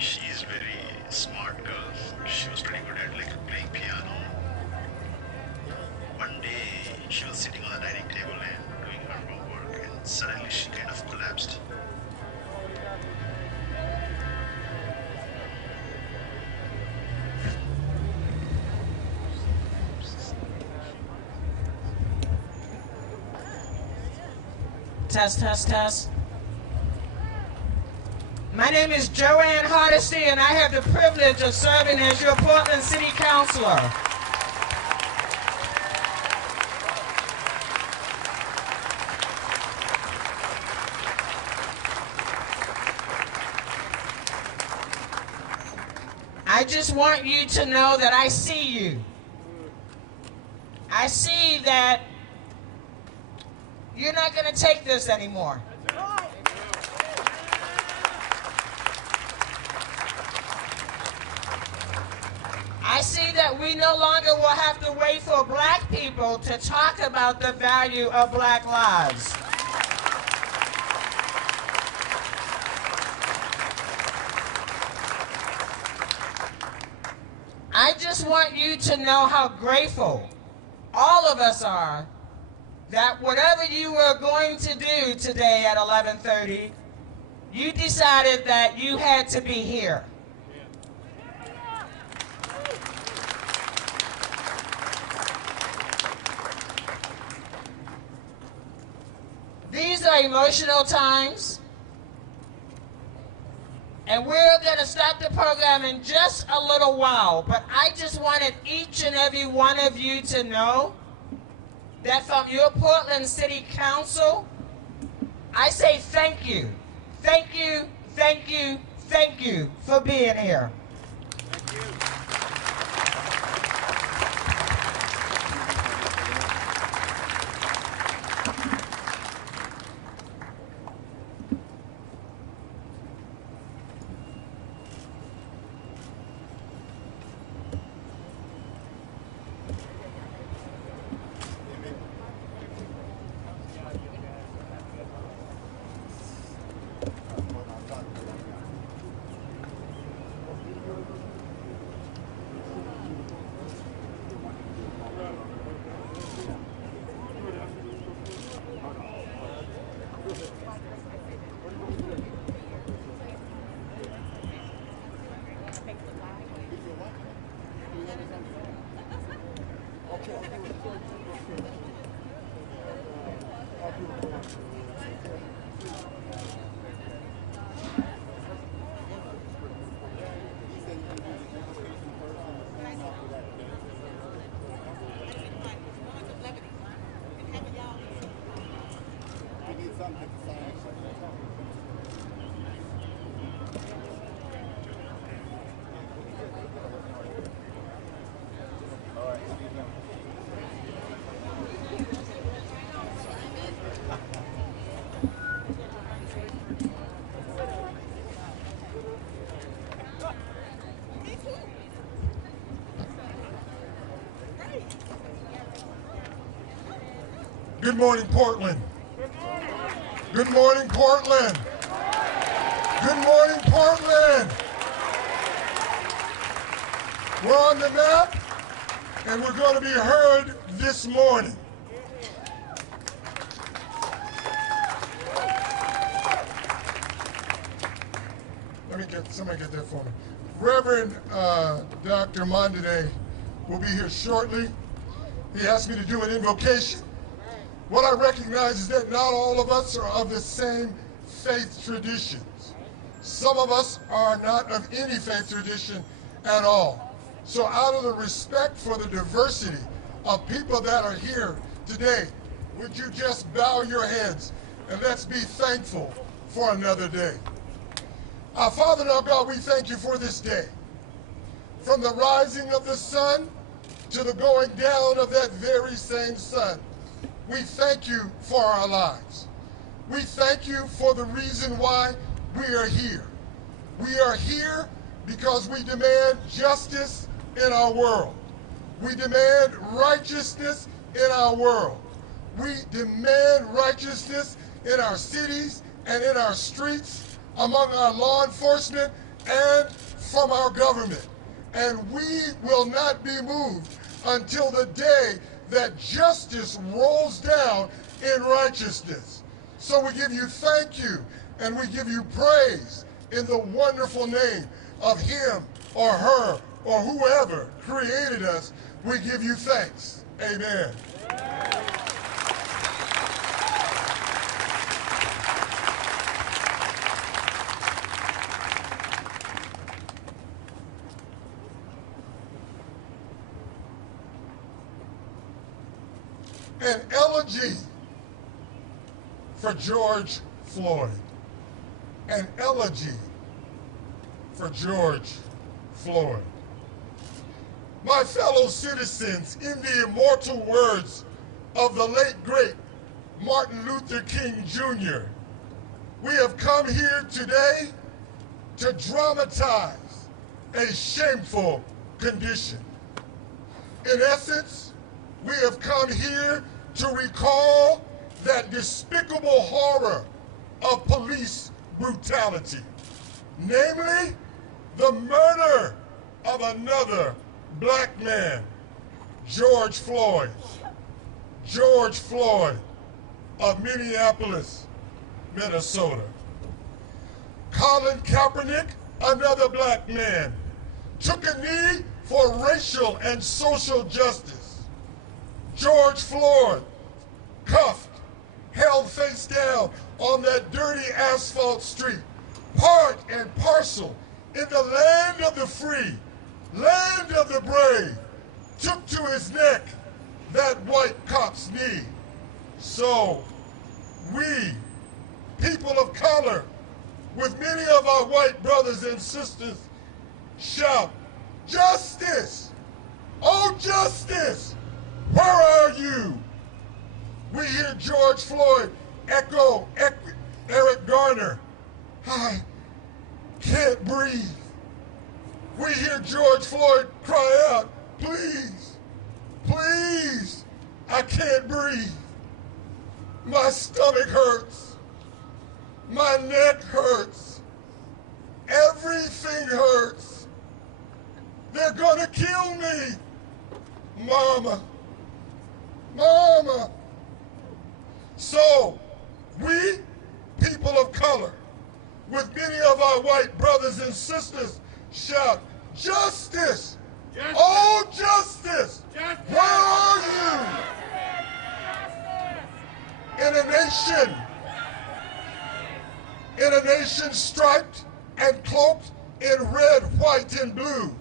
She's very smart girl. She was pretty good at like playing piano. One day she was sitting on the dining table and doing her homework, and suddenly she kind of collapsed. Test, test, test. My name is Joanne Hardesty, and I have the privilege of serving as your Portland City Councilor. I just want you to know that I see you. I see that you're not going to take this anymore. I see that we no longer will have to wait for black people to talk about the value of black lives. I just want you to know how grateful all of us are that whatever you were going to do today at 11:30, you decided that you had to be here. These are emotional times, and we're going to start the program in just a little while, but I just wanted each and every one of you to know that from your Portland City Council, I say thank you. Thank you, thank you, thank you for being here. Thank you. Good morning, Portland. Good morning, Portland. Good morning, Portland. We're on the map, and we're going to be heard this morning. Somebody get that for me. Reverend Dr. Mondade will be here shortly. He asked me to do an invocation. What I recognize is that not all of us are of the same faith traditions. Some of us are not of any faith tradition at all. So out of the respect for the diversity of people that are here today, would you just bow your heads and let's be thankful for another day. Our Father and our God, we thank you for this day. From the rising of the sun to the going down of that very same sun, we thank you for our lives. We thank you for the reason why we are here. We are here because we demand justice in our world. We demand righteousness in our world. We demand righteousness in our cities and in our streets, among our law enforcement and from our government. And we will not be moved until the day that justice rolls down in righteousness. So we give you thank you and we give you praise in the wonderful name of him or her or whoever created us. We give you thanks. Amen. An elegy for George Floyd. An elegy for George Floyd. My fellow citizens, in the immortal words of the late great Martin Luther King Jr., we have come here today to dramatize a shameful condition. In essence, we have come here to recall that despicable horror of police brutality, namely the murder of another black man, George Floyd. George Floyd of Minneapolis, Minnesota. Colin Kaepernick, another black man, took a knee for racial and social justice. George Floyd, cuffed, held face down on that dirty asphalt street, part and parcel in the land of the free, land of the brave, took to his neck that white cop's knee. So we, people of color, with many of our white brothers and sisters, shout, "Justice! Oh, justice! Where are you?" We hear George Floyd echo Eric Garner, "I can't breathe." We hear George Floyd cry out, "Please, please, I can't breathe. My stomach hurts. My neck hurts. Everything hurts. They're gonna kill me. Mama, mama." So, we, people of color, with many of our white brothers and sisters, shout, "Justice! Justice. Oh, justice! Justice. Where are you?" In a nation striped and cloaked in red, white, and blue,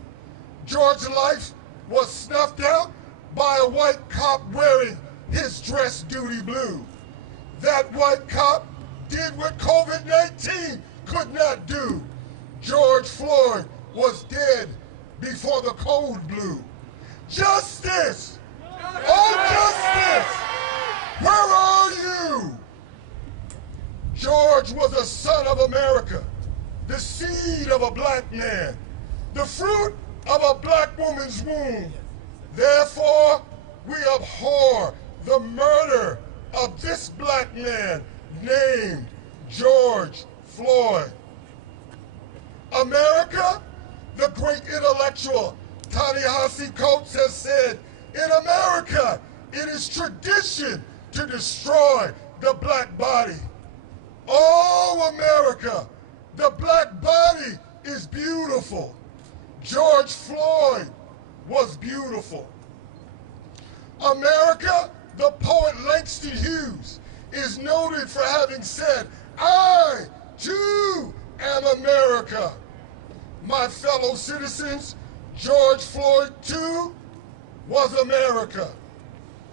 George's life was snuffed out by a white cop wearing his dress duty blue. That white cop did what COVID-19 could not do. George Floyd was dead before the cold blew. Justice! Oh, justice! Where are you? George was a son of America, the seed of a black man, the fruit of a black woman's womb. Therefore, we abhor the murder of this black man named George Floyd. America, the great intellectual Ta-Nehisi Coates has said, in America, it is tradition to destroy the black body. Oh, America, the black body is beautiful. George Floyd was beautiful. America, the poet Langston Hughes is noted for having said, "I, too, am America." My fellow citizens, George Floyd, too, was America.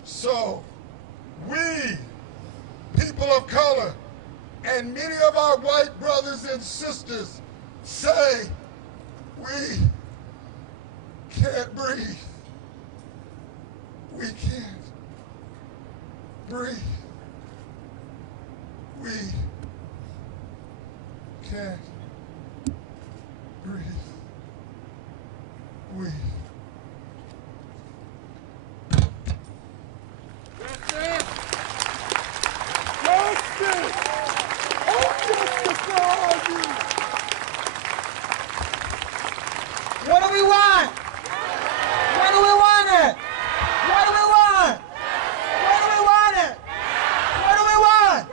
So, we, people of color, and many of our white brothers and sisters say, we can't breathe. We can't breathe. We can't breathe. We. Justice! Justice! Oh, justice, where are you? we want? What do we want it? What do we want? What do we want it? What do we want?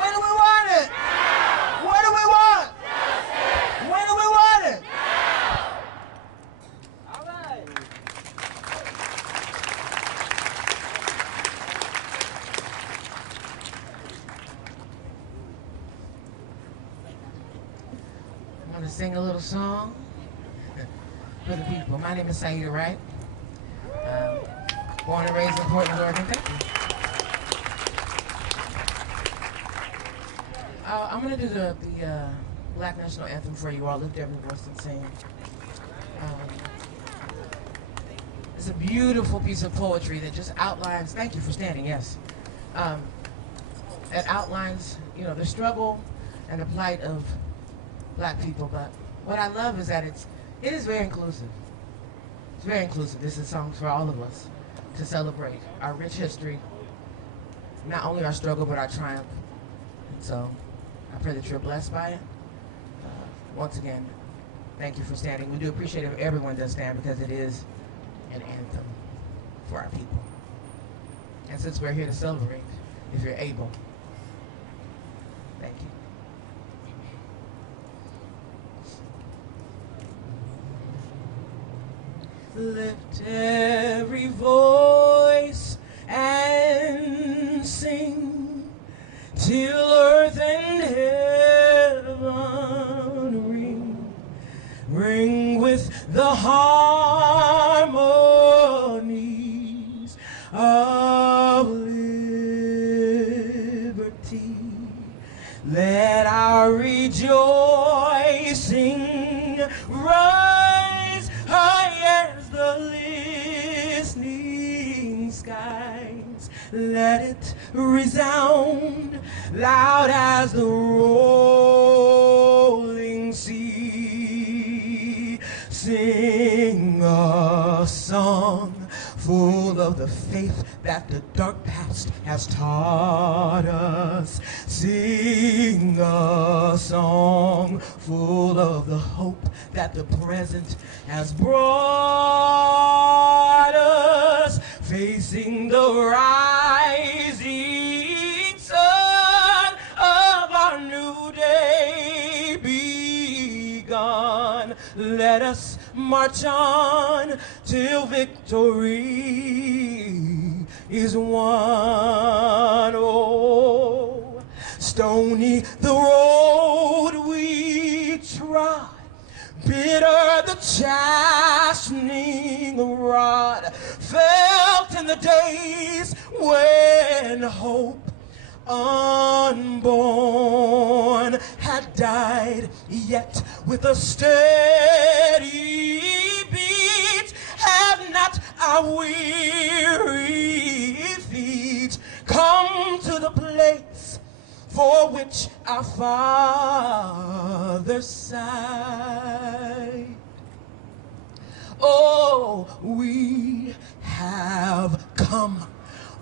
When do we want it? What do we want? When do we want it? All right. I'm going to sing a little song for the people. My name is Saida Wright. Born and raised in Portland, Oregon. Thank you. I'm going to do the Black National Anthem for you all. Lift every voice and sing. It's a beautiful piece of poetry that just outlines, thank you for standing, yes. It outlines, you know, the struggle and the plight of Black people, but what I love is that it is very inclusive. It's very inclusive. This is songs for all of us to celebrate our rich history, not only our struggle, but our triumph. And so I pray that you're blessed by it. Once again, thank you for standing. We do appreciate it if everyone does stand because it is an anthem for our people. And since we're here to celebrate, if you're able, thank you. Lift every voice and sing till earth and heaven ring with the harmonies of liberty. Let our rejoicing rise high as the listening skies. Let it resound loud as the rolling sea. Sing a song full of the faith that the dark past has taught us. Sing a song full of the hope that the present has brought us. Facing the rising sun of our new day begun. Let us march on till victory is won. Oh, stony the road we trod, bitter the chastening rod, felt in the days when hope unborn had died, yet with a steady beat have not our weary feet come to the place for which our fathers sighed. Oh, we have come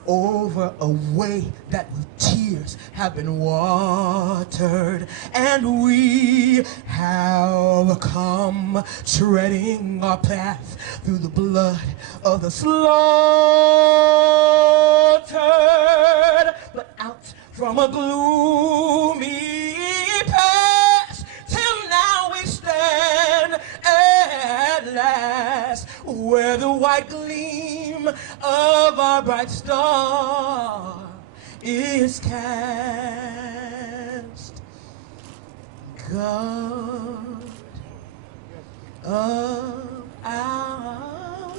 over a way that with tears have been watered, and we have come treading our path through the blood of the slaughtered, but out from a gloomy past till now we stand at last where the white gleam of our bright star is cast. God of our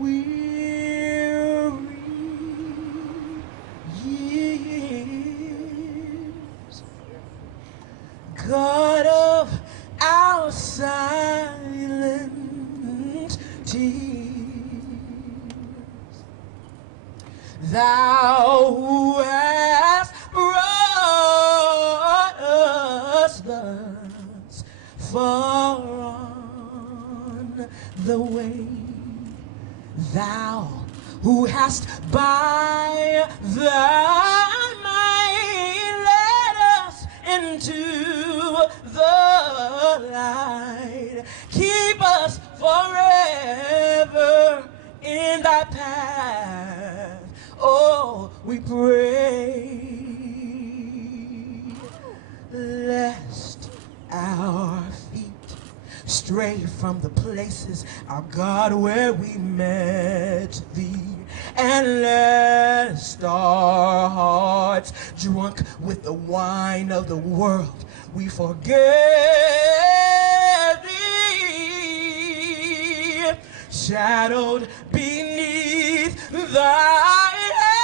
weary years, God of our silent tears, Thou who hast brought us thus far on the way, Thou who hast by thy might led us into the light, pray, lest our feet stray from the places, our God, where we met thee, and lest our hearts, drunk with the wine of the world, we forget thee, shadowed beneath thy hand,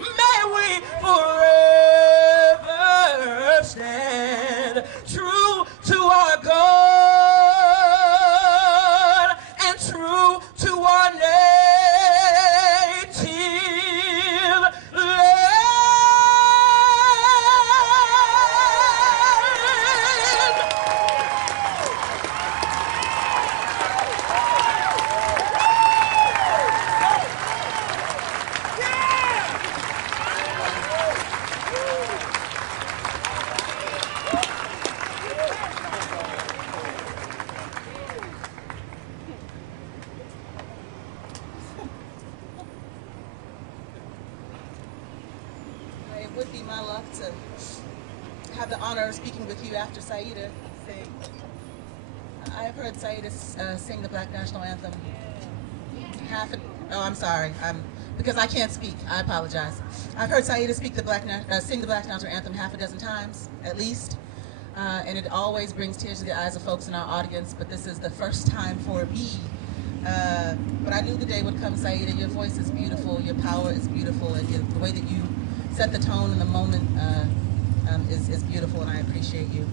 may we forever stand true to our God and true to our native land. It would be my luck to have the honor of speaking with you after Saida sing. I've heard Saida sing the Black National Anthem because I can't speak, I apologize. I've heard Saida sing the Black National Anthem half a dozen times, at least, and it always brings tears to the eyes of folks in our audience, but this is the first time for me. But I knew the day would come, Saida. Your voice is beautiful, your power is beautiful, and the way that you set the tone in the moment is beautiful, and I appreciate you.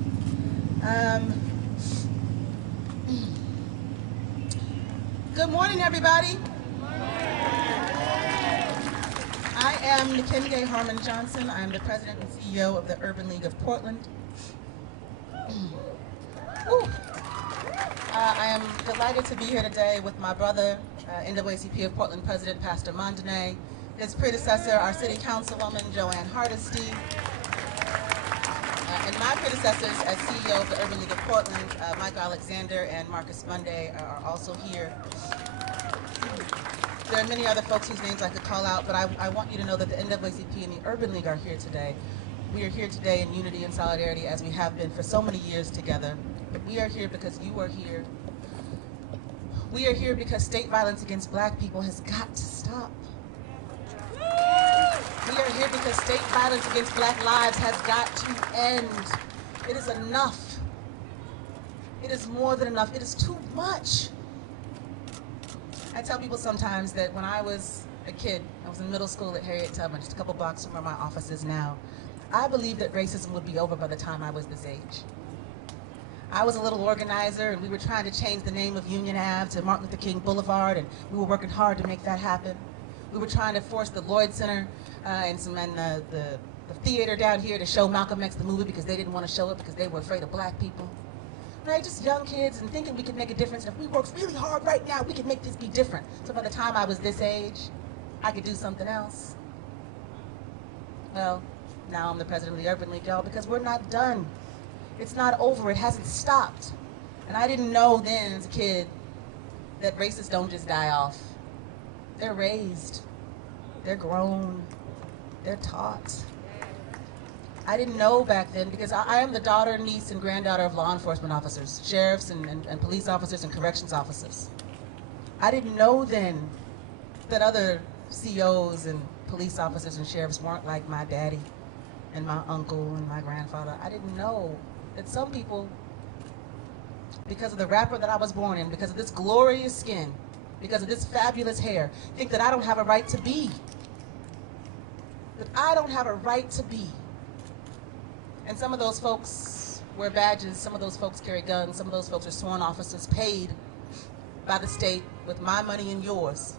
Good morning, everybody. I am Nikende Harmon Johnson. I am the president and CEO of the Urban League of Portland. I am delighted to be here today with my brother, NAACP of Portland President Pastor Mondane, his predecessor, our city councilwoman, Joanne Hardesty, and my predecessors as CEO of the Urban League of Portland, Mike Alexander and Marcus Monday are also here. There are many other folks whose names I could call out, but I want you to know that the NAACP and the Urban League are here today. We are here today in unity and solidarity as we have been for so many years together. But we are here because you are here. We are here because state violence against Black people has got to stop. We are here because state violence against Black lives has got to end. It is enough. It is more than enough. It is too much. I tell people sometimes that when I was a kid, I was in middle school at Harriet Tubman, just a couple blocks from where my office is now. I believed that racism would be over by the time I was this age. I was a little organizer, and we were trying to change the name of Union Ave to Martin Luther King Boulevard, and we were working hard to make that happen. We were trying to force the Lloyd Center and the theater down here to show Malcolm X the movie because they didn't want to show it because they were afraid of Black people. Right, just young kids and thinking we could make a difference. And if we worked really hard right now, we could make this be different. So by the time I was this age, I could do something else. Well, now I'm the president of the Urban League, y'all, because we're not done. It's not over, it hasn't stopped. And I didn't know then as a kid that racists don't just die off. They're raised, they're grown, they're taught. I didn't know back then because I am the daughter, niece, and granddaughter of law enforcement officers, sheriffs and police officers and corrections officers. I didn't know then that other COs and police officers and sheriffs weren't like my daddy and my uncle and my grandfather. I didn't know that some people, because of the wrapper that I was born in, because of this glorious skin, because of this fabulous hair, think that I don't have a right to be. That I don't have a right to be. And some of those folks wear badges, some of those folks carry guns, some of those folks are sworn officers paid by the state with my money and yours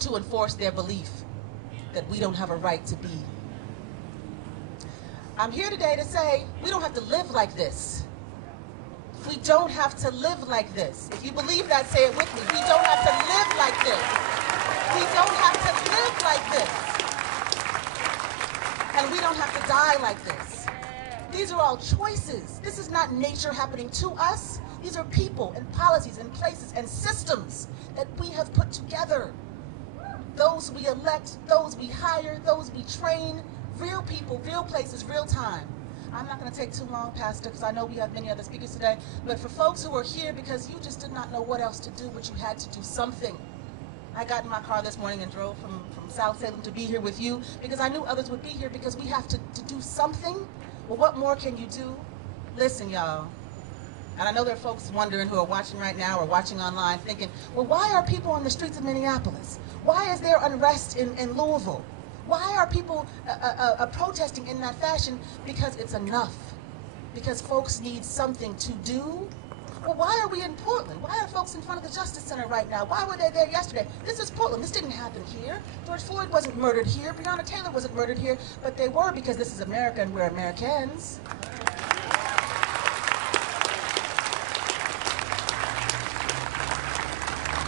to enforce their belief that we don't have a right to be. I'm here today to say we don't have to live like this. We don't have to live like this. If you believe that, say it with me. We don't have to live like this. We don't have to live like this. And we don't have to die like this. These are all choices. This is not nature happening to us. These are people and policies and places and systems that we have put together. those we elect, those we hire, those we train, real people, real places, real time. I'm not going to take too long, Pastor, because I know we have many other speakers today, but for folks who are here because you just did not know what else to do, but you had to do something. I got in my car this morning and drove from South Salem to be here with you because I knew others would be here because we have to do something. Well, what more can you do? Listen, y'all. And I know there are folks wondering who are watching right now or watching online thinking, well, why are people on the streets of Minneapolis? Why is there unrest in Louisville? Why are people protesting in that fashion? Because it's enough. Because folks need something to do. Well, why are we in Portland? Why are folks in front of the Justice Center right now? Why were they there yesterday? This is Portland. This didn't happen here. George Floyd wasn't murdered here. Breonna Taylor wasn't murdered here. But they were because this is America and we're Americans.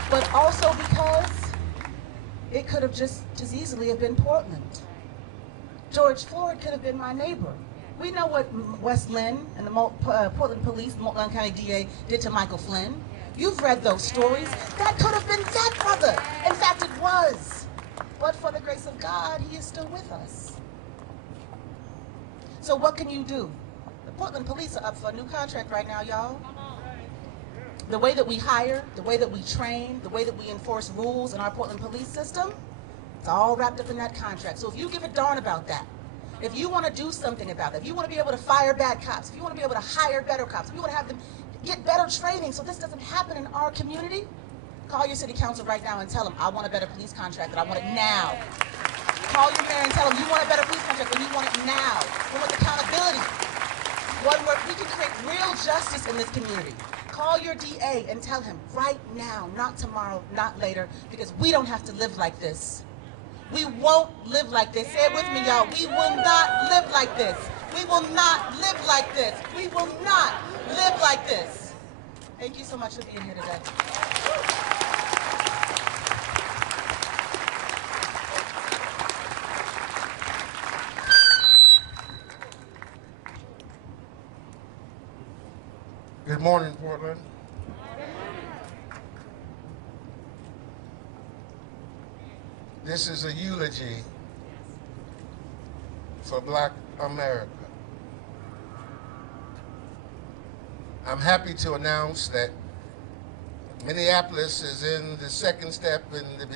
But also because it could have just as easily have been Portland. George Floyd could have been my neighbor. We know what West Lynn and the Portland police, Multnomah County DA did to Michael Flynn. You've read those stories. That could have been that brother. In fact, it was. But for the grace of God, he is still with us. So what can you do? The Portland police are up for a new contract right now, y'all. The way that we hire, the way that we train, the way that we enforce rules in our Portland police system, it's all wrapped up in that contract. So if you give a darn about that, if you want to do something about that, if you want to be able to fire bad cops, if you want to be able to hire better cops, if you want to have them get better training so this doesn't happen in our community, call your city council right now and tell them, I want a better police contract and I want it now. Call your mayor and tell them, you want a better police contract and you want it now. We want accountability. One where we can create real justice in this community. Call your DA and tell him right now, not tomorrow, not later, because we don't have to live like this. We won't live like this. Say it with me, y'all. We will not live like this. We will not live like this. We will not live like this. Thank you so much for being here today. Good morning, Portland. This is a eulogy for Black America. I'm happy to announce that Minneapolis is in the second step in the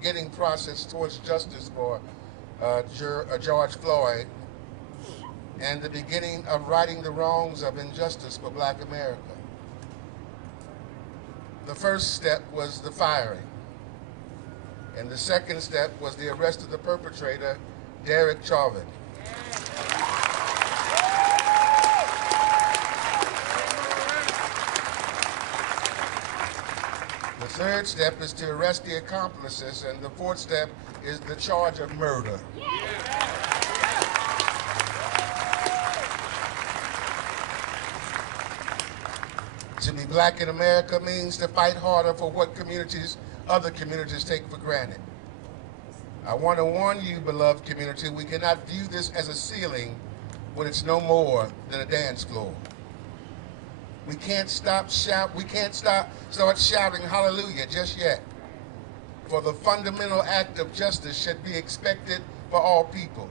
beginning process towards justice for George Floyd and the beginning of righting the wrongs of injustice for Black America. The first step was the firing, and the second step was the arrest of the perpetrator, Derek Chauvin. The third step is to arrest the accomplices, and the fourth step is the charge of murder. To be Black in America means to fight harder for what other communities take for granted. I want to warn you, beloved community, we cannot view this as a ceiling when it's no more than a dance floor. We can't start shouting hallelujah just yet. For the fundamental act of justice should be expected for all people.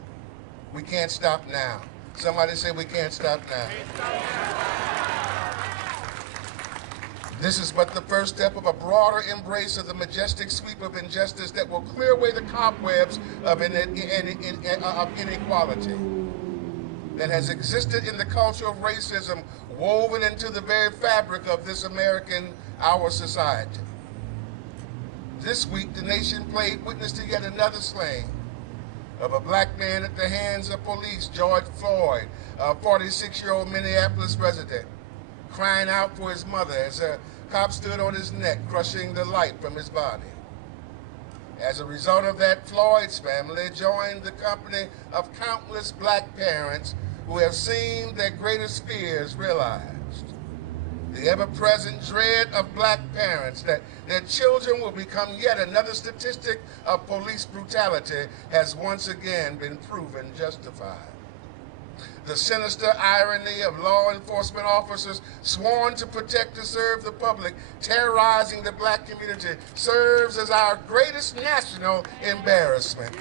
We can't stop now. Somebody say we can't stop now. This is but the first step of a broader embrace of the majestic sweep of injustice that will clear away the cobwebs of inequality that has existed in the culture of racism woven into the very fabric of this our society. This week, the nation played witness to yet another slaying of a Black man at the hands of police, George Floyd, a 46-year-old Minneapolis resident, crying out for his mother as a cop stood on his neck, crushing the light from his body. As a result of that, Floyd's family joined the company of countless Black parents who have seen their greatest fears realized. The ever-present dread of Black parents that their children will become yet another statistic of police brutality has once again been proven justified. The sinister irony of law enforcement officers sworn to protect and serve the public, terrorizing the black community, serves as our greatest national embarrassment.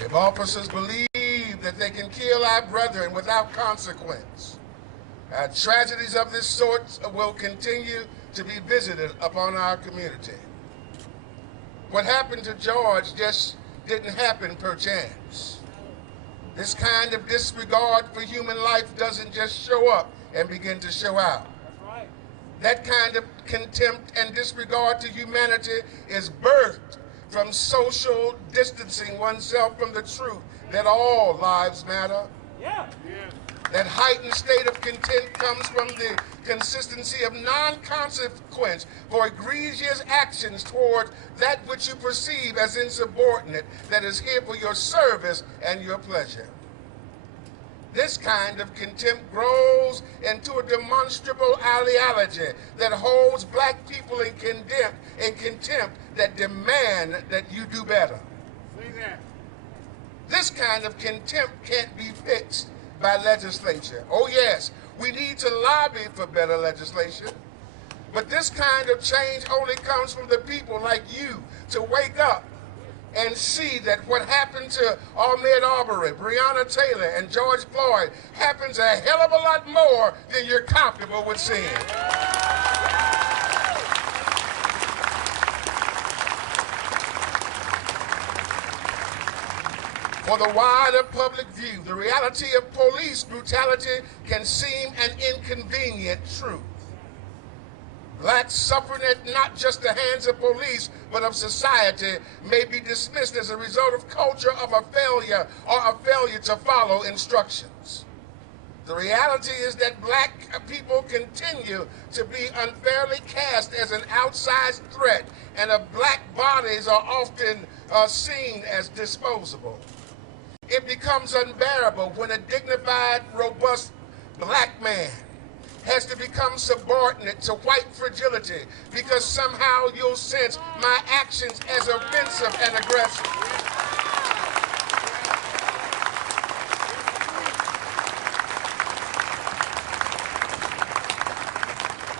If officers believe that they can kill our brethren without consequence, tragedies of this sort will continue to be visited upon our community. What happened to George just didn't happen per chance. This kind of disregard for human life doesn't just show up and begin to show out. That kind of contempt and disregard to humanity is birthed from social distancing oneself from the truth that all lives matter. That heightened state of contempt comes from the consistency of non-consequence for egregious actions toward that which you perceive as insubordinate, that is here for your service and your pleasure. This kind of contempt grows into a demonstrable ideology that holds black people in contempt that demand that you do better. This kind of contempt can't be fixed by legislature. Oh yes, we need to lobby for better legislation. But this kind of change only comes from the people like you to wake up and see that what happened to Ahmaud Arbery, Breonna Taylor, and George Floyd happens a hell of a lot more than you're comfortable with seeing. For the wider public view, the reality of police brutality can seem an inconvenient truth. Blacks suffering at not just the hands of police, but of society may be dismissed as a result of culture of a failure or a failure to follow instructions. The reality is that black people continue to be unfairly cast as an outsized threat, and black bodies are often seen as disposable. It becomes unbearable when a dignified, robust black man has to become subordinate to white fragility because somehow you'll sense my actions as offensive and aggressive.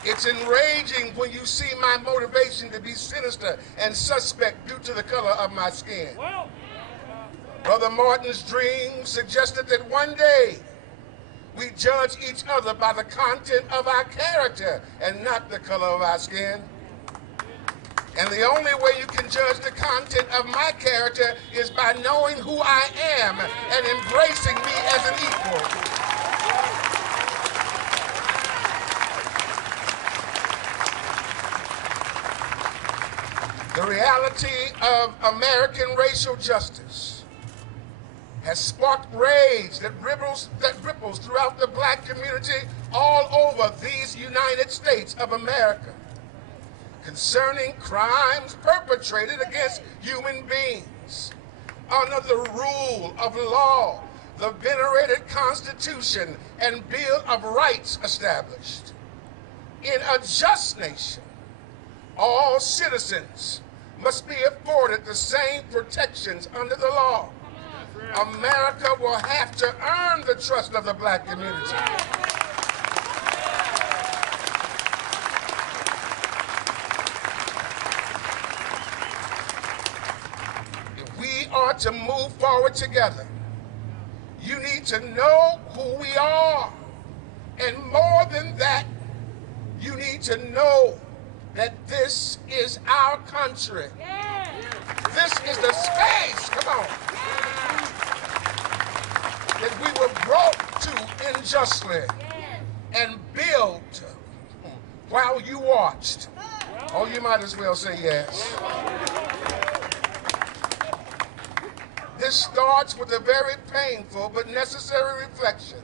It's enraging when you see my motivation to be sinister and suspect due to the color of my skin. Brother Martin's dream suggested that one day we judge each other by the content of our character and not the color of our skin. And the only way you can judge the content of my character is by knowing who I am and embracing me as an equal. The reality of American racial justice has sparked rage that ripples throughout the black community all over these United States of America concerning crimes perpetrated against human beings under the rule of law, the venerated Constitution and Bill of Rights established. In a just nation, all citizens must be afforded the same protections under the law. America will have to earn the trust of the black community. If we are to move forward together, you need to know who we are. And more than that, you need to know that this is our country. This is the space, come on, that we were brought to unjustly and built while you watched. Oh, you might as well say yes. This starts with a very painful but necessary reflection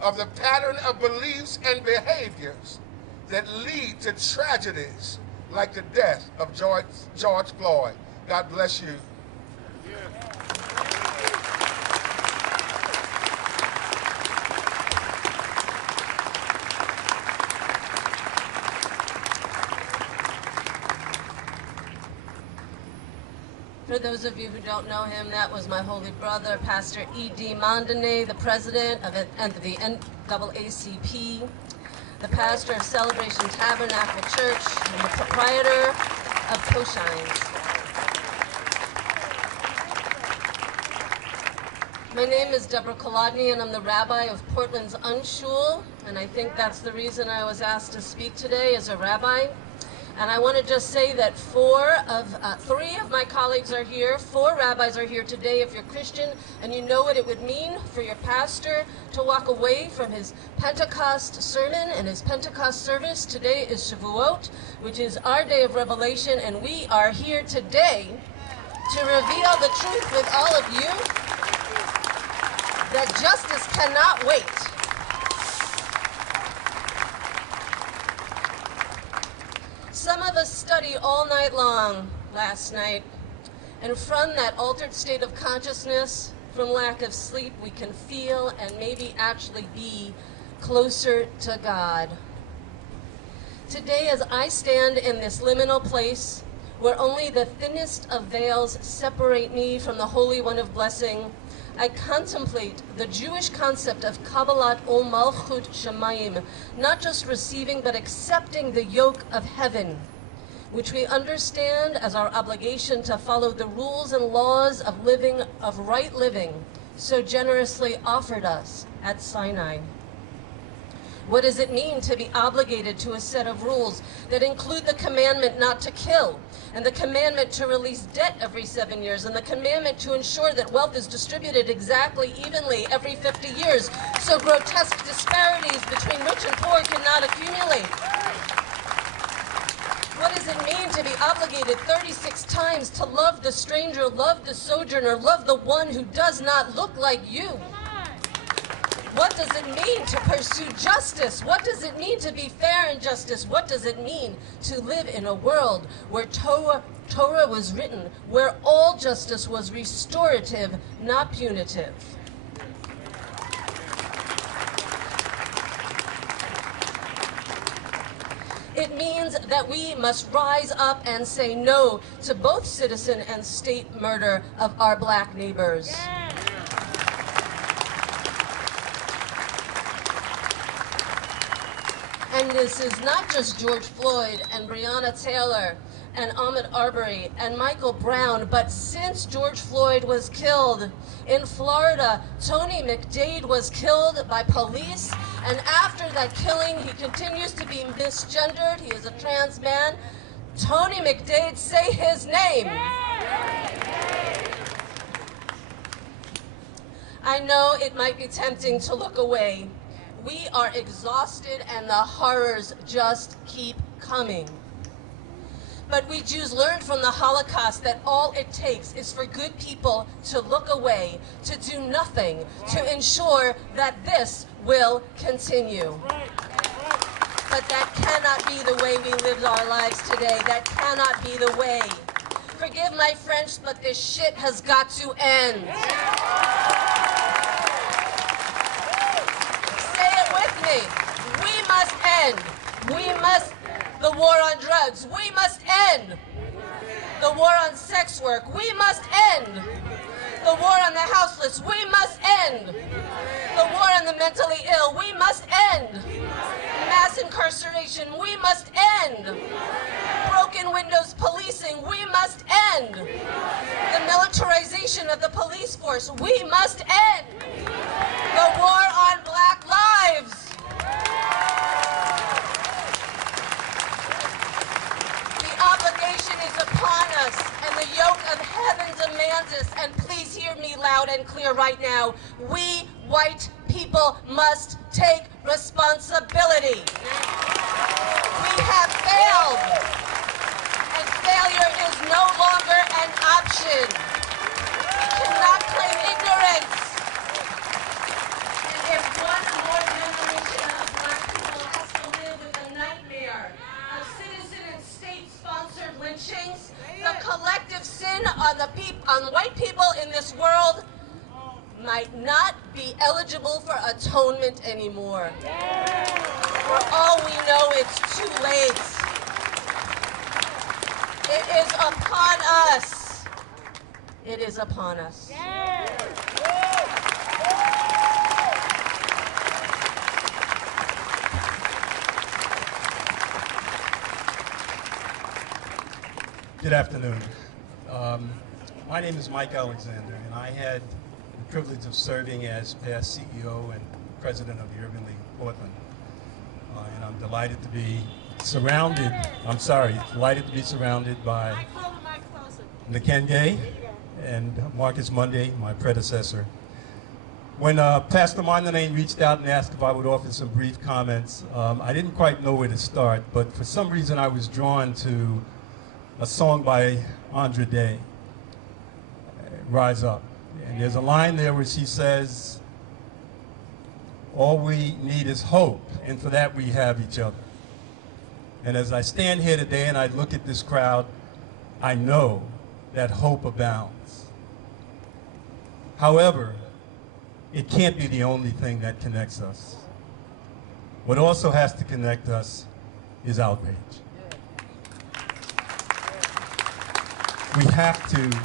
of the pattern of beliefs and behaviors that lead to tragedies like the death of George Floyd. God bless you. For those of you who don't know him, that was my holy brother, Pastor E.D. Mondane, the president of the NAACP, the pastor of Celebration Tabernacle Church, and the proprietor of Coshines. My name is Deborah Kolodny, and I'm the rabbi of Portland's Unshul, and I think that's the reason I was asked to speak today as a rabbi. And I want to just say that three of my colleagues are here, 4 rabbis are here today. If you're Christian and you know what it would mean for your pastor to walk away from his Pentecost sermon and his Pentecost service, today is Shavuot, which is our day of revelation, and we are here today to reveal the truth with all of you that justice cannot wait. Some of us studied all night long last night, and from that altered state of consciousness, from lack of sleep, we can feel and maybe actually be closer to God. Today, as I stand in this liminal place where only the thinnest of veils separate me from the Holy One of Blessing, I contemplate the Jewish concept of Kabbalat Ol Malchut Shemayim, not just receiving but accepting the yoke of heaven, which we understand as our obligation to follow the rules and laws of living, of right living, so generously offered us at Sinai. What does it mean to be obligated to a set of rules that include the commandment not to kill, and the commandment to release debt every 7 years, and the commandment to ensure that wealth is distributed exactly evenly every 50 years, so grotesque disparities between rich and poor cannot accumulate? What does it mean to be obligated 36 times to love the stranger, love the sojourner, love the one who does not look like you? What does it mean to pursue justice? What does it mean to be fair in justice? What does it mean to live in a world where Torah was written, where all justice was restorative, not punitive? It means that we must rise up and say no to both citizen and state murder of our black neighbors. And this is not just George Floyd and Breonna Taylor and Ahmaud Arbery and Michael Brown, but since George Floyd was killed in Florida, Tony McDade was killed by police, and after that killing, he continues to be misgendered. He is a trans man. Tony McDade, say his name. I know it might be tempting to look away. We are exhausted and the horrors just keep coming. But we Jews learned from the Holocaust that all it takes is for good people to look away, to do nothing, to ensure that this will continue. But that cannot be the way we live our lives today. That cannot be the way. Forgive my French, but this shit has got to end. We must end. The war on drugs. We must end. The war on sex work. We must end. The war on the houseless. We must end. The war on the mentally ill. We must end. Mass incarceration. We must end. Broken windows policing. We must end. The militarization of the police force. We must end. The war on black lives. The obligation is upon us, and the yoke of heaven demands us, and please hear me loud and clear right now. We white people must take responsibility. We have failed, and failure is no longer an option. We cannot claim ignorance. And if one more generation of black people has to live with the nightmare of citizen and state-sponsored lynchings, the collective sin on white people in this world might not be eligible for atonement anymore. For all we know, it's too late. It is upon us It is upon us. Good afternoon. My name is Mike Alexander, and I had the privilege of serving as past CEO and president of the Urban League of Portland. And I'm delighted to be surrounded by Nkenge and Marcus Monday, my predecessor. When Pastor Mondane reached out and asked if I would offer some brief comments, I didn't quite know where to start, but for some reason I was drawn to a song by Andra Day, Rise Up. And there's a line there where she says, all we need is hope, and for that we have each other. And as I stand here today and I look at this crowd, I know that hope abounds. However, it can't be the only thing that connects us. What also has to connect us is outrage. We have to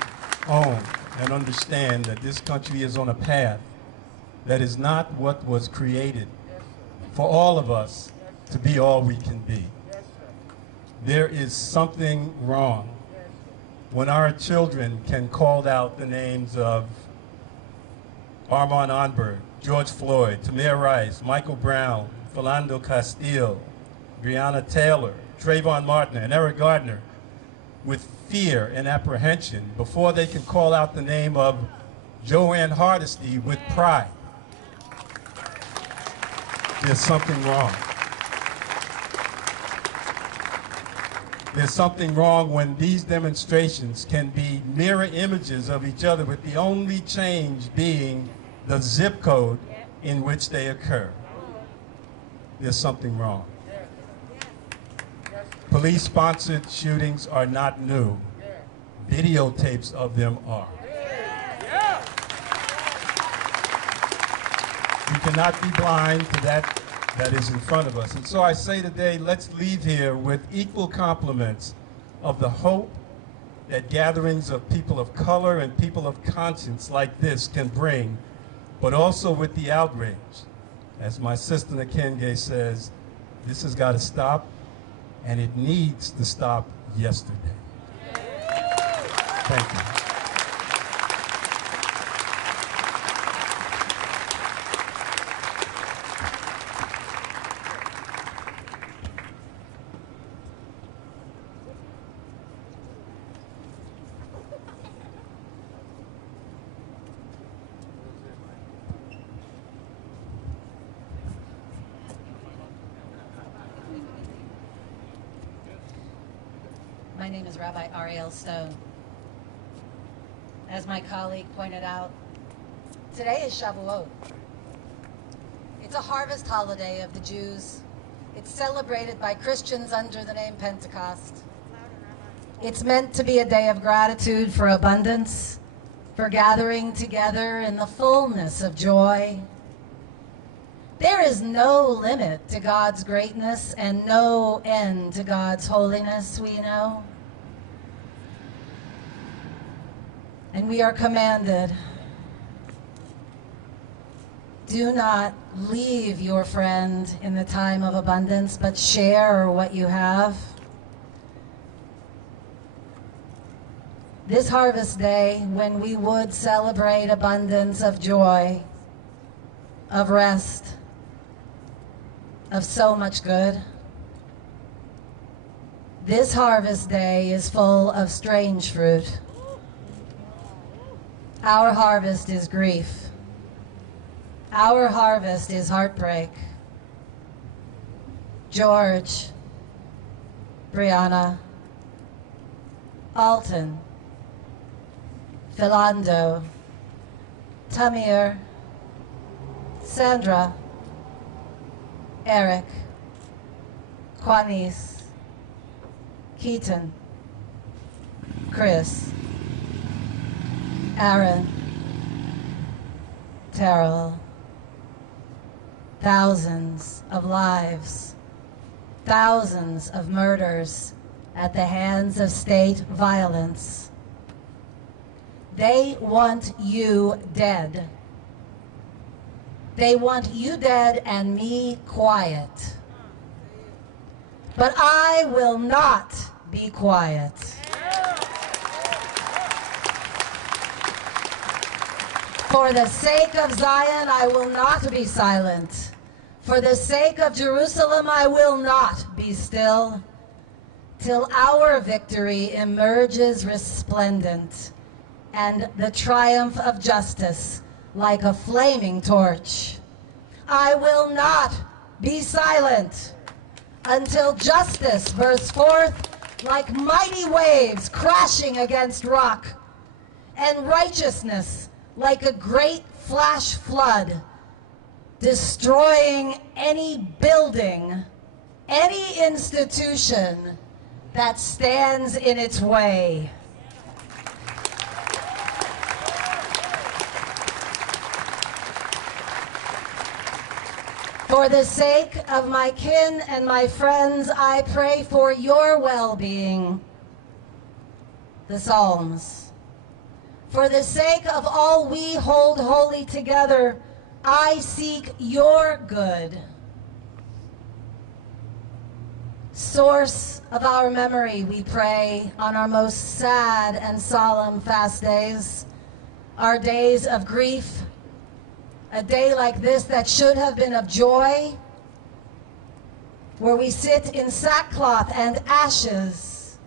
own and understand that this country is on a path that is not what was created for all of us to be all we can be. There is something wrong when our children can call out the names of Armand Onberg, George Floyd, Tamir Rice, Michael Brown, Philando Castile, Breonna Taylor, Trayvon Martin, and Eric Gardner with fear and apprehension before they can call out the name of Joanne Hardesty with pride. There's something wrong. There's something wrong when these demonstrations can be mirror images of each other, with the only change being the zip code in which they occur. There's something wrong. Police-sponsored shootings are not new. Videotapes of them are. We cannot be blind to that is in front of us. And so I say today, let's leave here with equal compliments of the hope that gatherings of people of color and people of conscience like this can bring, but also with the outrage. As my sister Nkenge says, this has got to stop, and it needs to stop yesterday. Thank you. My name is Rabbi Ariel Stone. As my colleague pointed out, today is Shavuot. It's a harvest holiday of the Jews. It's celebrated by Christians under the name Pentecost. It's meant to be a day of gratitude for abundance, for gathering together in the fullness of joy. There is no limit to God's greatness and no end to God's holiness, we know. And we are commanded, do not leave your friend in the time of abundance, but share what you have. This harvest day, when we would celebrate abundance of joy, of rest, of so much good, this harvest day is full of strange fruit. Our harvest is grief. Our harvest is heartbreak. George, Breonna, Alton, Philando, Tamir, Sandra, Eric, Quanice, Keaton, Chris, Aaron, Terrell. Thousands of lives, thousands of murders at the hands of state violence. They want you dead. They want you dead and me quiet. But I will not be quiet. For the sake of Zion, I will not be silent. For the sake of Jerusalem, I will not be still, till our victory emerges resplendent, and the triumph of justice like a flaming torch. I will not be silent until justice bursts forth like mighty waves crashing against rock, and righteousness like a great flash flood, destroying any building, any institution that stands in its way. For the sake of my kin and my friends, I pray for your well-being. The Psalms. For the sake of all we hold holy together, I seek your good. Source of our memory, we pray on our most sad and solemn fast days, our days of grief, a day like this that should have been of joy, where we sit in sackcloth and ashes.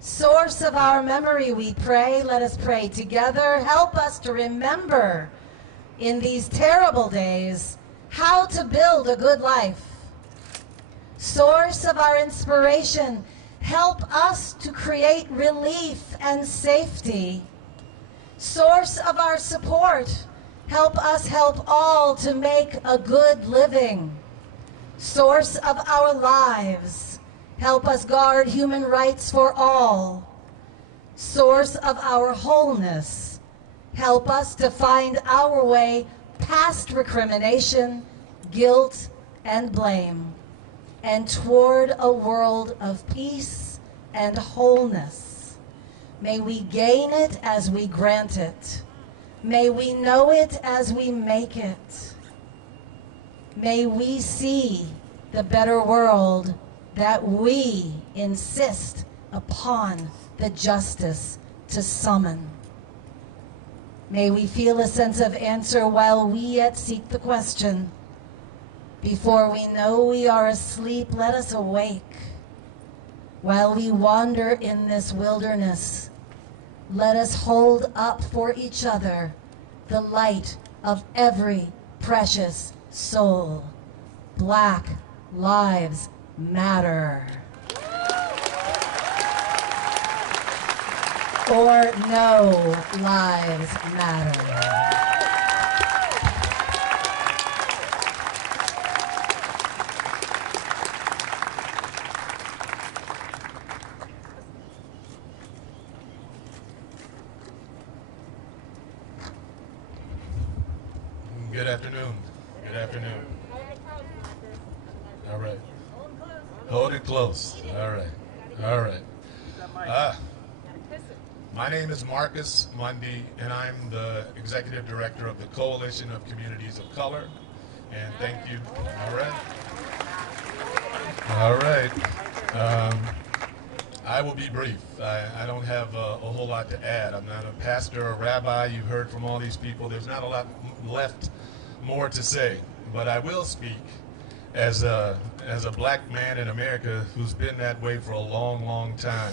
Source of our memory, we pray, let us pray together. Help us to remember in these terrible days how to build a good life. Source of our inspiration, help us to create relief and safety. Source of our support, help us help all to make a good living. Source of our lives, help us guard human rights for all. Source of our wholeness, help us to find our way past recrimination, guilt, and blame, and toward a world of peace and wholeness. May we gain it as we grant it. May we know it as we make it. May we see the better world that we insist upon the justice to summon. May we feel a sense of answer while we yet seek the question. Before we know we are asleep, let us awake. While we wander in this wilderness, let us hold up for each other the light of every precious soul. Black lives matter. Or no lives matter. Good afternoon. Good afternoon. All right. Hold it close. All right. All right. My name is Marcus Mundy, and I'm the Executive Director of the Coalition of Communities of Color. And thank you. All right. All right. I will be brief. I don't have a whole lot to add. I'm not a pastor or rabbi. You've heard from all these people. There's not a lot left more to say. But I will speak as a black man in America who's been that way for a long, long time.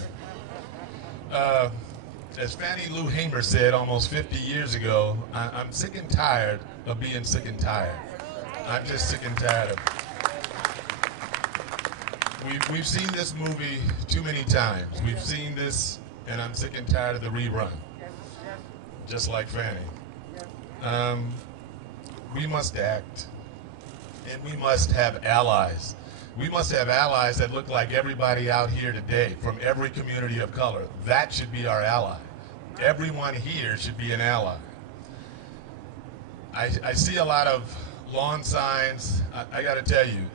As Fannie Lou Hamer said almost 50 years ago, I'm sick and tired of being sick and tired. I'm just sick and tired of it. We've seen this movie too many times. We've seen this, and I'm sick and tired of the rerun. Just like Fannie. We must act, and we must have allies. We must have allies that look like everybody out here today, from every community of color. That should be our ally. Everyone here should be an ally. I see a lot of lawn signs. I got to tell you,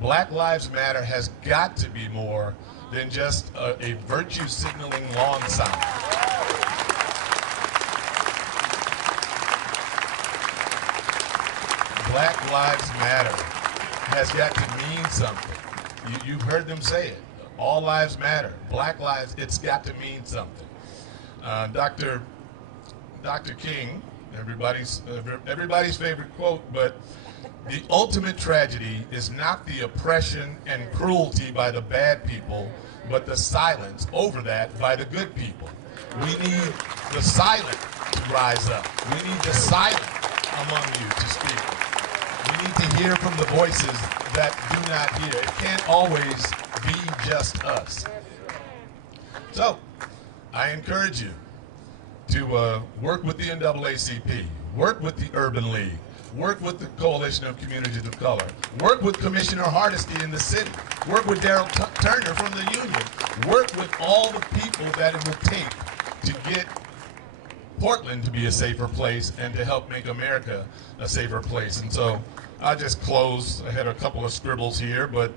Black Lives Matter has got to be more than just a virtue signaling lawn sign. Black Lives Matter has got to mean something. You've heard them say it. All lives matter. Black lives, it's got to mean something. Dr. King, everybody's favorite quote, but the ultimate tragedy is not the oppression and cruelty by the bad people, but the silence over that by the good people. We need the silent to rise up. We need the silent among you to speak. We need to hear from the voices that do not hear. It can't always be just us. So, I encourage you to work with the NAACP, work with the Urban League, work with the Coalition of Communities of Color, work with Commissioner Hardesty in the city, work with Daryl Turner from the union, work with all the people that it will take to get Portland to be a safer place and to help make America a safer place. And so I'll just close. I had a couple of scribbles here, but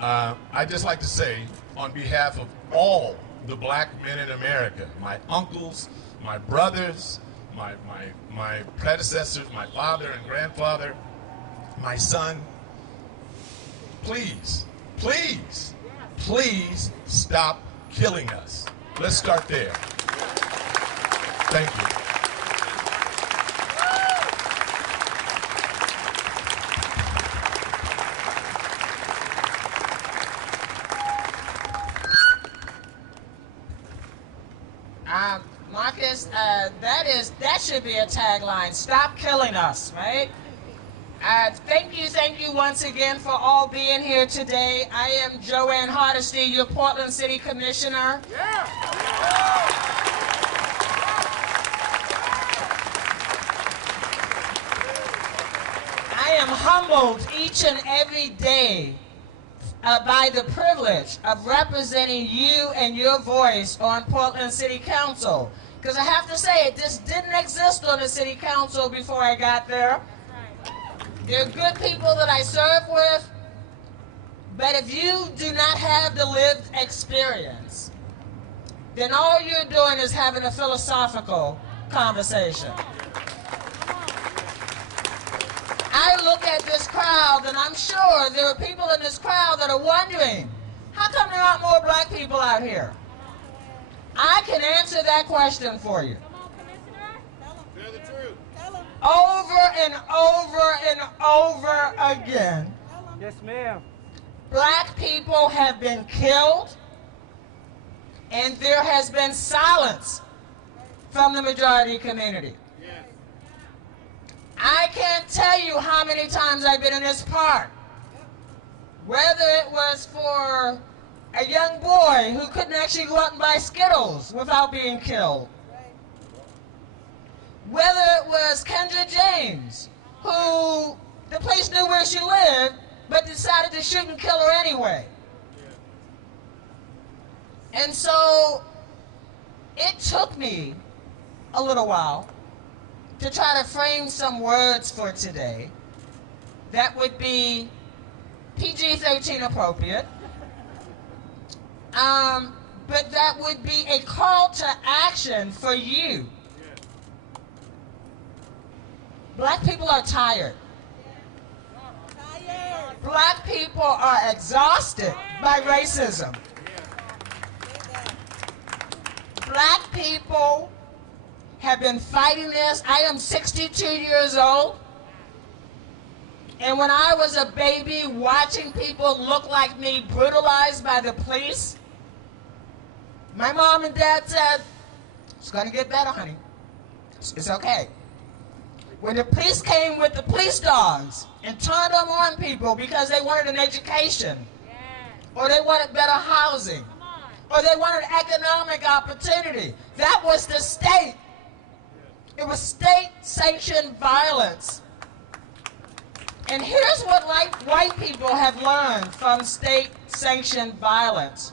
I'd just like to say, on behalf of all the black men in America, my uncles, my brothers, my predecessors, my father and grandfather, my son, please, please, please stop killing us. Let's start there. Thank you. Marcus, that should be a tagline. Stop killing us, right? Thank you once again for all being here today. I am Joanne Hardesty, your Portland City Commissioner. Yeah. I am humbled each and every day by the privilege of representing you and your voice on Portland City Council. Because I have to say, this didn't exist on the City Council before I got there. There are good people that I serve with, but if you do not have the lived experience, then all you're doing is having a philosophical conversation. I look at this crowd and I'm sure there are people in this crowd that are wondering, how come there aren't more black people out here? I can answer that question for you. Tell the truth. Over and over and over again. Yes, ma'am. Black people have been killed and there has been silence from the majority community. I can't tell you how many times I've been in this park, whether it was for a young boy who couldn't actually go out and buy Skittles without being killed, whether it was Kendra James, who the police knew where she lived, but decided to shoot and kill her anyway. And so it took me a little while to try to frame some words for today that would be PG-13 appropriate, but that would be a call to action for you. Black people are tired. Black people are exhausted by racism. Black people have been fighting this. I am 62 years old. And when I was a baby watching people look like me brutalized by the police, my mom and dad said, it's gonna get better, honey. It's okay. When the police came with the police dogs and turned them on people because they wanted an education, or they wanted better housing, or they wanted economic opportunity, that was the state. It was state-sanctioned violence. And here's what white people have learned from state-sanctioned violence.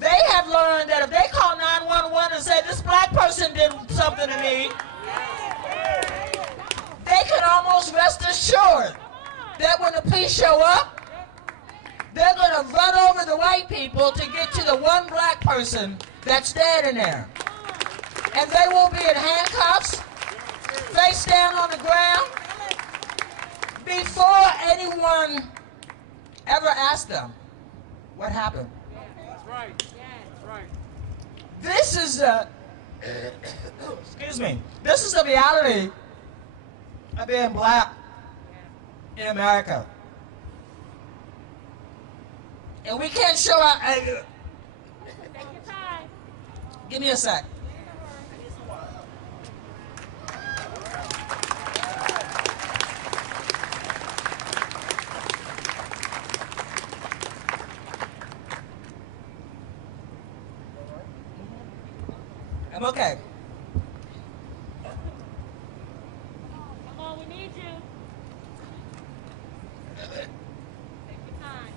They have learned that if they call 911 and say, this black person did something to me, they can almost rest assured that when the police show up, they're going to run over the white people to get to the one black person that's standing there. And they will be in handcuffs, face down on the ground, before anyone ever asked them what happened. That's right. That's right. This is the, excuse me, this is the reality of being black in America. And we can't show our, Take your time. give me a sec. I'm okay. Come on, we need you. Take your time.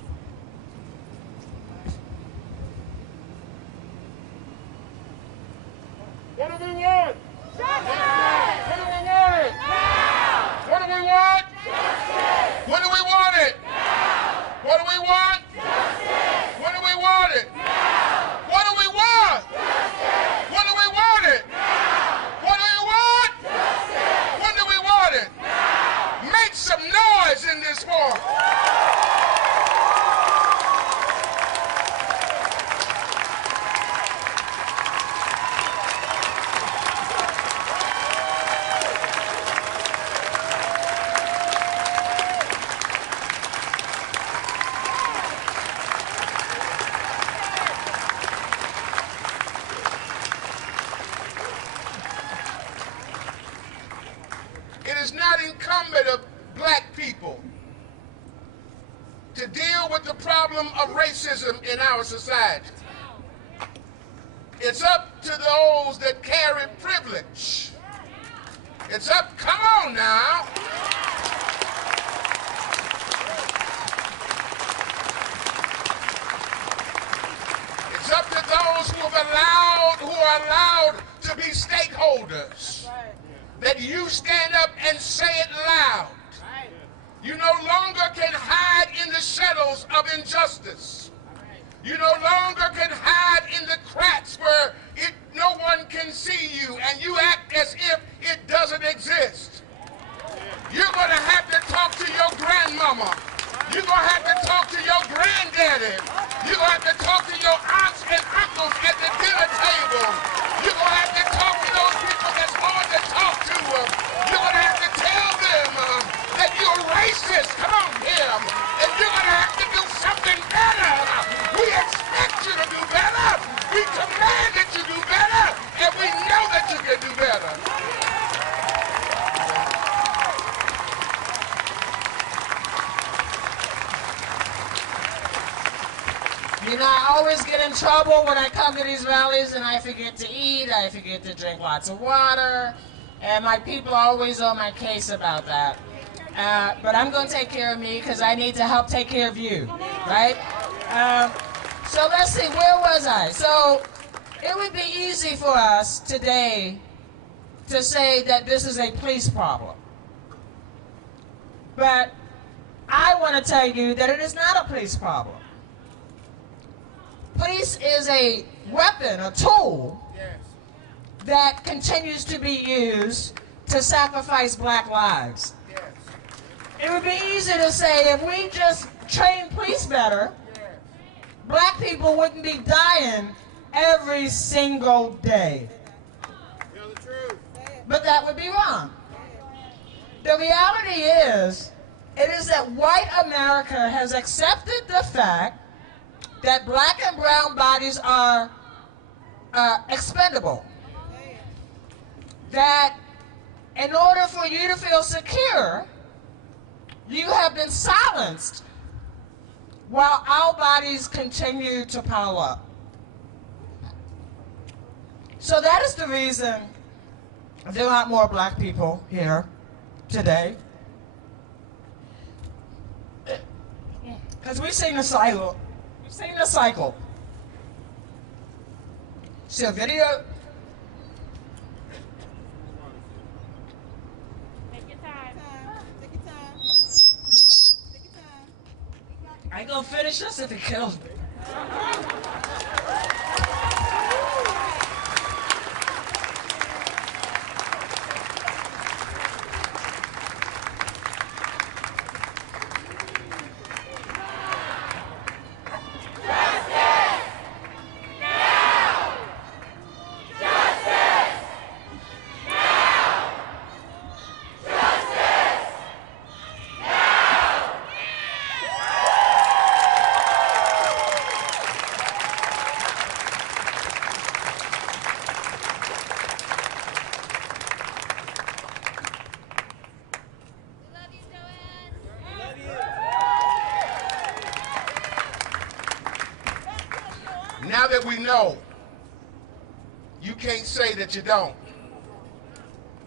What do we want? Justice! What do we want? Now! What do we want? Justice! When do we want it? Now! What do we want? Justice! When do we want it? Now! What do we want? Justice! When do we want it? Now! What do we want? Justice! When do we want it? Now! Make some noise in this forum. It is not incumbent of black people to deal with the problem of racism in our society. It's up to those that carry privilege. It's up, come on now. It's up to those who are allowed to be stakeholders. That you stand up and say it loud. You no longer can hide in the shadows of injustice. You no longer can hide in the cracks where no one can see you and you act as if it doesn't exist. You're going to have to talk to your grandmama. You're going to have to talk to your granddaddy. You're going to have to talk to your aunts and uncles at the dinner table. You're going to have to talk to those people that's hard to talk to. You're going to have to tell them that you're racist. Come on, Kim. And you're going to have to do something better. We expect you to do better. We command that you do better. And we know that you can do better. You know, I always get in trouble when I come to these rallies and I forget to eat, I forget to drink lots of water, and my people are always on my case about that. But I'm going to take care of me because I need to help take care of you, right? So let's see, where was I? So it would be easy for us today to say that this is a police problem. But I want to tell you that it is not a police problem. Police is a weapon, a tool, that continues to be used to sacrifice black lives. It would be easy to say if we just train police better, black people wouldn't be dying every single day. But that would be wrong. The reality is, it is that white America has accepted the fact that black and brown bodies are expendable. That in order for you to feel secure, you have been silenced while our bodies continue to pile up. So that is the reason there aren't more black people here today. Because we've seen the cycle. We've seen the cycle. See a video? Take your time. Take your time. Take your time. I ain't gonna finish this if it kills me. that we know, you can't say that you don't.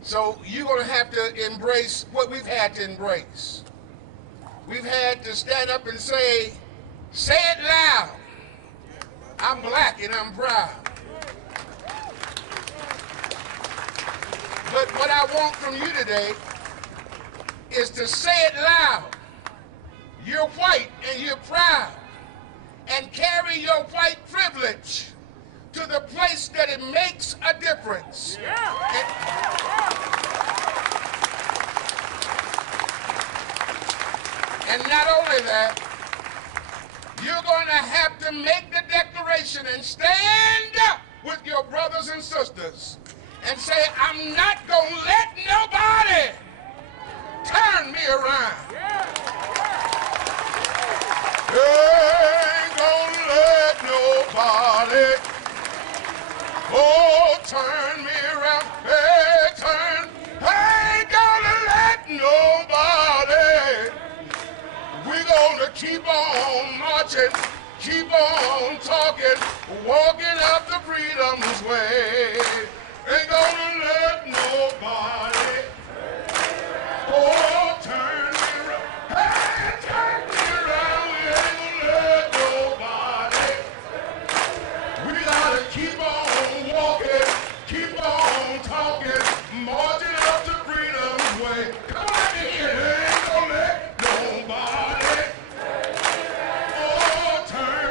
So you're going to have to embrace what we've had to embrace. We've had to stand up and say it loud. I'm black and I'm proud. But what I want from you today is to say it loud. You're white and you're proud. And carry your white privilege to the place that it makes a difference. And not only that, you're going to have to make the declaration and stand up with your brothers and sisters and say, I'm not going to let nobody turn me around. Ain't gonna let nobody, turn me around. Hey, turn. Ain't gonna let nobody. We're gonna keep on marching, keep on talking, walking up the freedom's way. Ain't gonna let nobody, turn me around. Hey, turn me around. We ain't gonna let nobody. We gotta keep on walking, keep on talking, marching up to freedom's way. Come on in here. Ain't gonna let nobody, turn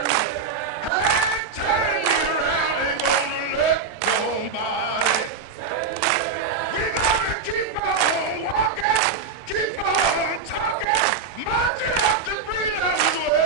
me around. Ain't gonna let nobody. We gotta keep on walking, keep on talking, marching up to freedom's way.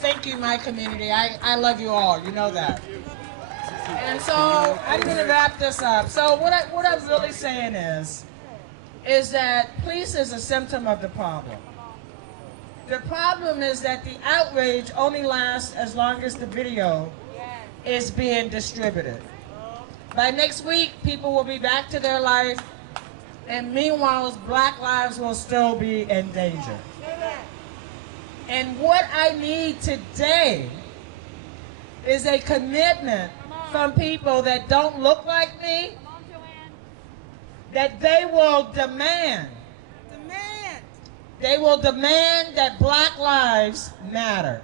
Thank you, my community. I love you all. You know that. And so I'm going to wrap this up. So what I'm really saying is that police is a symptom of the problem. The problem is that the outrage only lasts as long as the video is being distributed. By next week, people will be back to their life, and meanwhile, black lives will still be in danger. And what I need today is a commitment from people that don't look like me, that they will demand. They will demand that black lives matter.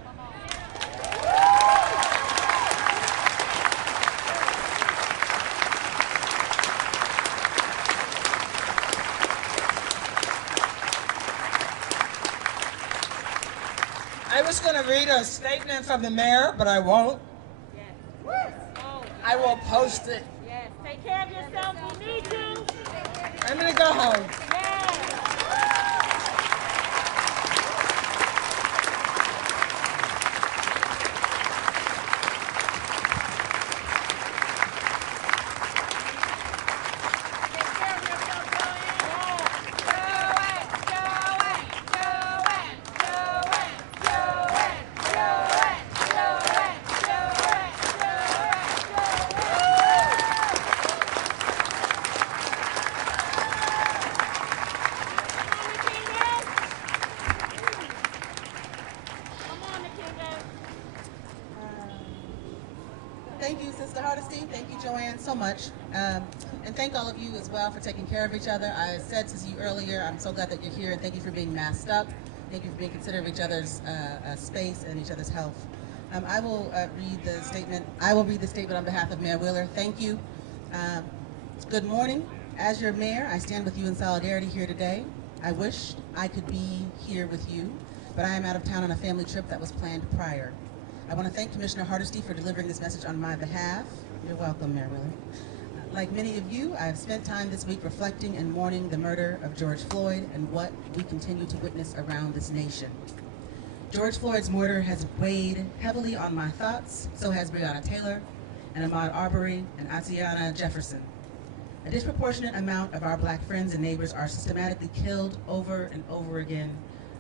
I was going to read a statement from the mayor, but I won't. Yes. I will post it. Yes. Take care of yourself. We need you. I'm going to go home. Thank you, Sister Hardesty. Thank you, Joanne, so much. And thank all of you as well for taking care of each other. I said to you earlier, I'm so glad that you're here, and thank you for being masked up. Thank you for being considerate of each other's space and each other's health. I will read the statement. I will read the statement on behalf of Mayor Wheeler. Thank you. Good morning. As your mayor, I stand with you in solidarity here today. I wish I could be here with you, but I am out of town on a family trip that was planned prior. I want to thank Commissioner Hardesty for delivering this message on my behalf. You're welcome, Mayor Wheeler. Like many of you, I have spent time this week reflecting and mourning the murder of George Floyd and what we continue to witness around this nation. George Floyd's murder has weighed heavily on my thoughts, so has Breonna Taylor and Ahmaud Arbery and Atiana Jefferson. A disproportionate amount of our black friends and neighbors are systematically killed over and over again.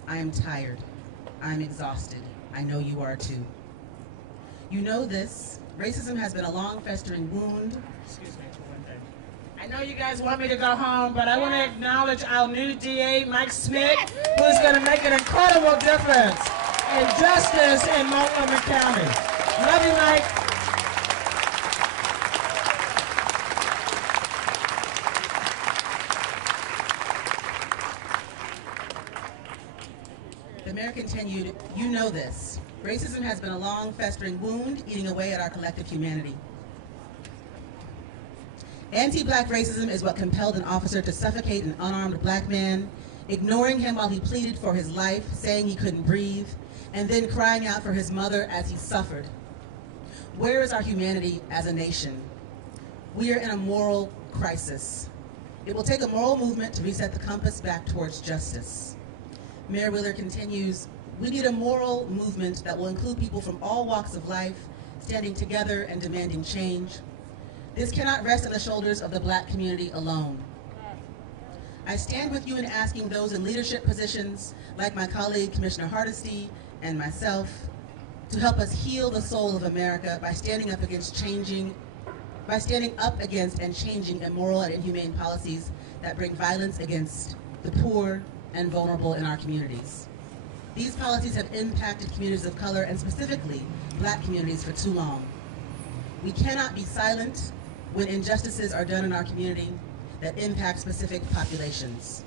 I am tired. I'm exhausted. I know you are too. You know this. Racism has been a long festering wound. Excuse me for one thing. I know you guys want me to go home, but I want to acknowledge our new DA, Mike Smith, who's going to make an incredible difference in justice in Montgomery County. Love you, Mike. The mayor continued, you know this. Racism has been a long, festering wound eating away at our collective humanity. Anti-black racism is what compelled an officer to suffocate an unarmed black man, ignoring him while he pleaded for his life, saying he couldn't breathe, and then crying out for his mother as he suffered. Where is our humanity as a nation? We are in a moral crisis. It will take a moral movement to reset the compass back towards justice. Mayor Wheeler continues, we need a moral movement that will include people from all walks of life, standing together and demanding change. This cannot rest on the shoulders of the black community alone. I stand with you in asking those in leadership positions, like my colleague Commissioner Hardesty and myself, to help us heal the soul of America by standing up against and changing immoral and inhumane policies that bring violence against the poor and vulnerable in our communities. These policies have impacted communities of color and specifically black communities for too long. We cannot be silent when injustices are done in our community that impact specific populations.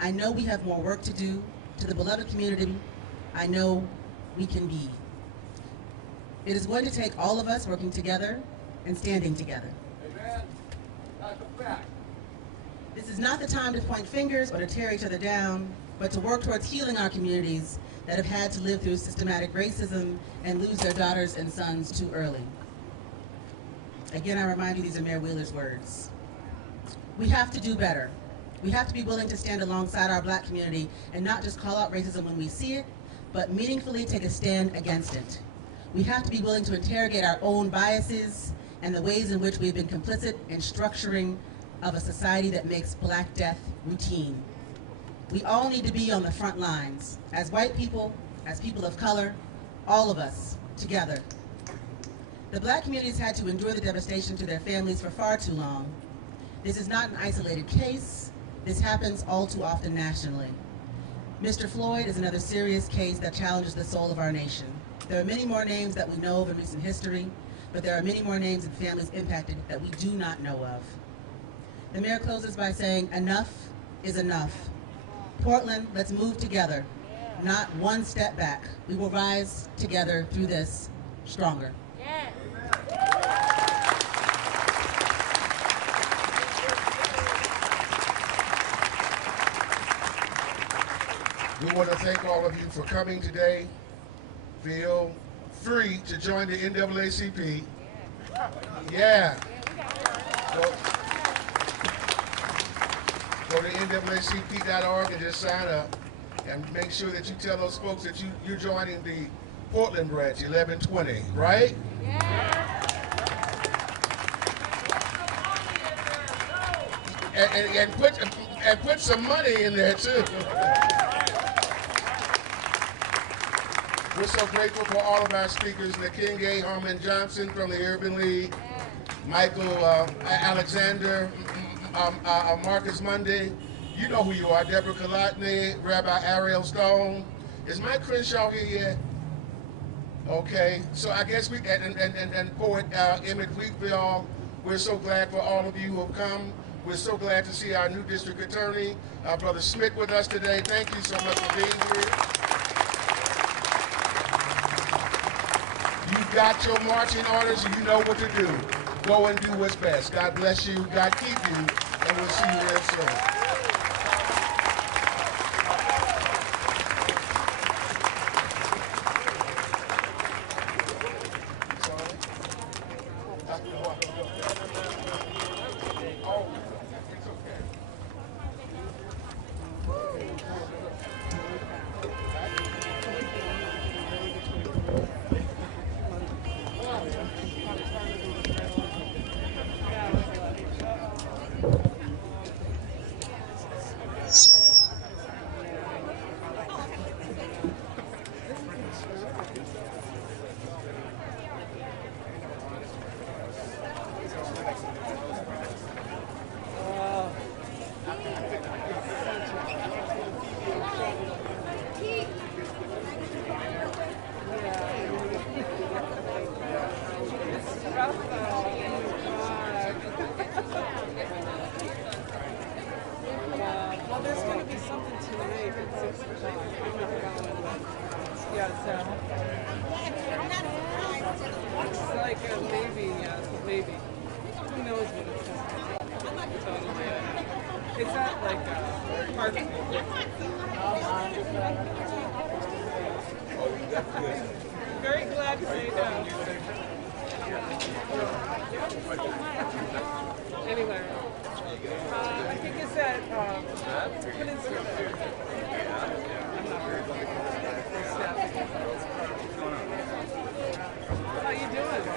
I know we have more work to do. To the beloved community, I know we can be. It is going to take all of us working together and standing together. Amen. That's a fact. This is not the time to point fingers or to tear each other down, but to work towards healing our communities that have had to live through systematic racism and lose their daughters and sons too early. Again, I remind you, these are Mayor Wheeler's words. We have to do better. We have to be willing to stand alongside our black community and not just call out racism when we see it, but meaningfully take a stand against it. We have to be willing to interrogate our own biases and the ways in which we've been complicit in structuring of a society that makes black death routine. We all need to be on the front lines, as white people, as people of color, all of us, together. The black community has had to endure the devastation to their families for far too long. This is not an isolated case. This happens all too often nationally. Mr. Floyd is another serious case that challenges the soul of our nation. There are many more names that we know of in recent history, but there are many more names and families impacted that we do not know of. The mayor closes by saying, enough is enough. Portland, let's move together, not one step back. We will rise together through this stronger. We want to thank all of you for coming today. Feel free to join the NAACP. Yeah. Go to NAACP.org and just sign up. And make sure that you tell those folks that you're joining the Portland branch, 1120, right? And put some money in there too. We're so grateful for all of our speakers, Nakenge Harmon Johnson from the Urban League, Michael Alexander, Marcus Monday. You know who you are, Deborah Kolotny, Rabbi Ariel Stone. Is Mike Crenshaw here yet? Okay, so I guess we, and poet Emmett Wheatfield, we're so glad for all of you who have come. We're so glad to see our new district attorney, Brother Smith, with us today. Thank you so much for being here. You've got your marching orders and you know what to do. Go and do what's best. God bless you, God keep you, and we'll see you real soon. Is that like parking? Very glad to say that. Anyway, I think it's at Peninsula. How you doing?